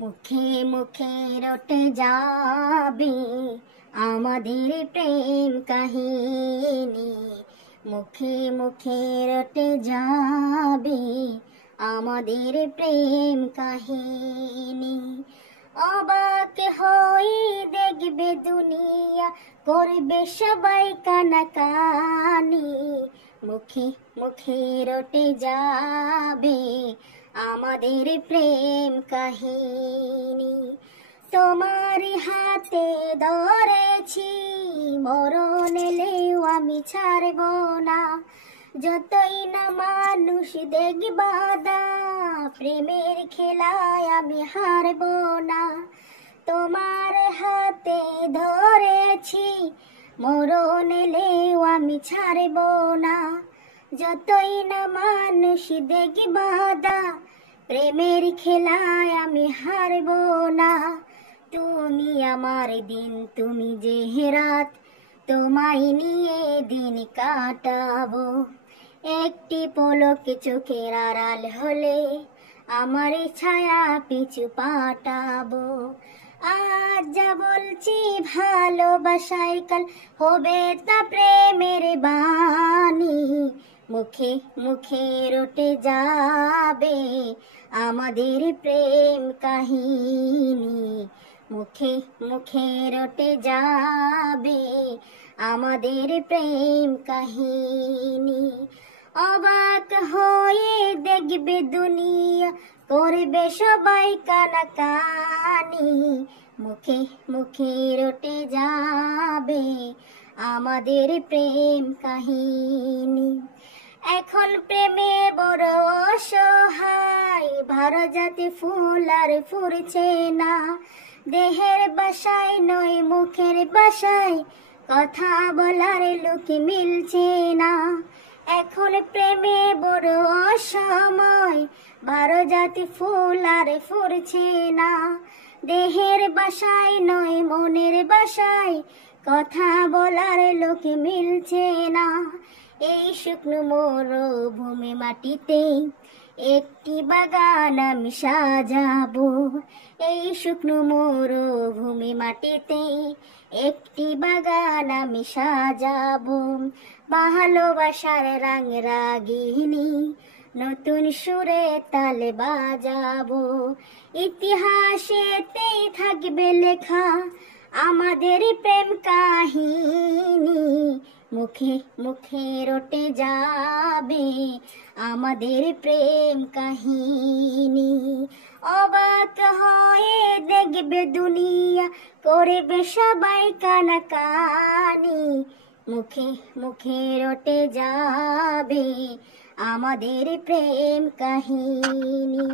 মুখে মুখে রটে যাবে আমাদের প্রেম কাহিনী। মুখে মুখে রটে যাবে আমাদের প্রেম কাহিনী। অবাক হয়ে দেখবে দুনিয়া, করবে সবাই কানাকানি। মুখে মুখে রটে যাবে আমাদের প্রেম কাহিনী। তোমার হাতে ধরেছি, মরণ এলেও আমি ছাড়ব না। যতই না মানুষ দেখবা দা, প্রেমের খেলায় আমি হারব না। তোমার হাতে ধরেছি, মরণ এলেও আমি ছাড়ব না। যতই না মানুষ দেখবা দা, প্রেমের খেলায় আমি হারব না। তুমি আমার দিন, তুমি যে রাত, তোমায় নিয়ে দিন কাটাবো। একটি পলকে চোখের আড়াল হলে আমার ছায়া পিছু পাঠাবো। আজ যা বলছি ভালোবাসায় কাল হবে তা প্রেমের বাণী। মুখে মুখে রটে যাবে আমাদের প্রেম কাহিনী। মুখে মুখে রটে যাবে আমাদের প্রেম কাহিনী। অবাক হয়ে দেখবে দুনিয়া, করবে সবাই কানাকানি। মুখে মুখে রটে যাবে আমাদের প্রেম কাহিনী। এখন প্রেমে বড় অসহায়, ভারত জাতি ফুল আর ফুরছে না। দেহের বাসায় নয় মুখের বাসায়, কথা বলার লোক মিলছে না। এখন প্রেমে বড় অসময়, ভারত জাতি ফুল আর ফুরছে না। দেহের বাসায় নয় মনের বাসায়, কথা বলার লোক মিলছে না। এই শুকনো মরুভূমি মাটিতে একটি বাগান আমি সাজাবো। এই শুকনো মরুভূমি মাটিতে একটি বাগান আমি সাজাবো। ভালোবাসার রং রাগিনী নতুন সুরে তালে বাজাবো। ইতিহাসেতে থাকবে লেখা আমাদের প্রেম কাহিনী। মুখে মুখে রটে যাবে আমাদের প্রেম কাহিনী। অবাক হয়ে দেখবে দুনিয়া, করবে সবাই কানাকানি। মুখে মুখে রটে যাবে আমাদের প্রেম কাহিনী।